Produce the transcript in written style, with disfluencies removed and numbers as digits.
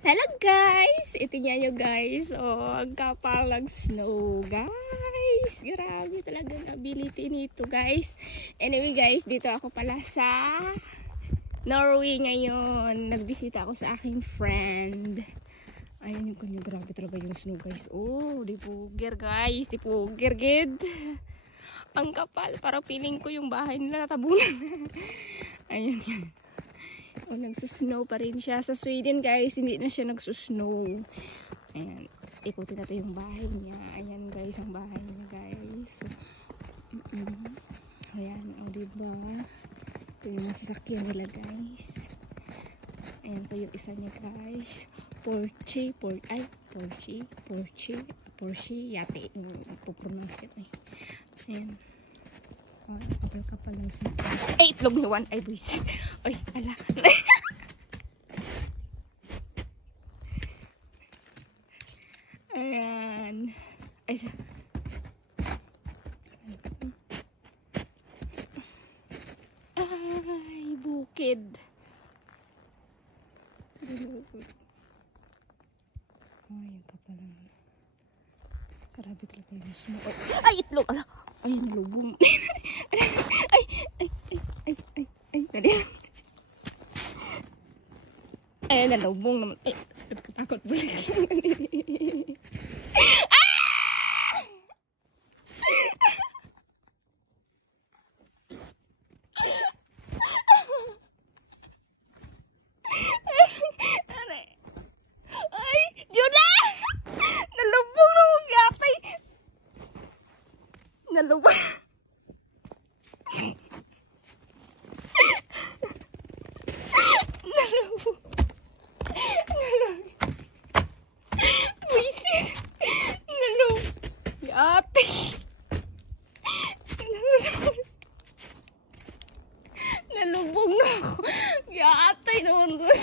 Hello guys! Itingnan nyo guys. Oh, ang kapal ng snow guys. Grabe talaga ang ability nito guys. Anyway guys, dito ako pala sa Norway ngayon. Nagbisita ako sa aking friend. Ayun yung kanya. Grabe talaga yung snow guys. Oh, di puger guys. Di puger gid. Ang kapal. Parang feeling ko yung bahay nila natabunan. Ayun yan. O, nagsusnow pa rin siya. Sa Sweden guys, hindi na siya nagsusnow. Ayan, ikutin natin yung bahay niya. Ayan guys, ang bahay niya guys. So, ayan, o diba? Ito yung masasakyan nila guys. Ayan po yung isa niya guys. Porsche yate. Pupronounce yun eh. Ayan. Kapal lang siya. Ay, itlog ni Juan. Ay, boys. Ay, ala. Ayan. Ay, ay, bukid. Ay, yung kapal lang. Grabe talaga yung snow. Ay, itlog. Ala. Ay, nalubong. Ay, dali. Ay, nalubong naman. Ay, takot balik. Ay, Juna! Nalubong na mong yapay. Nalubong. Ate. Nalubog na ako. Ate naman doon.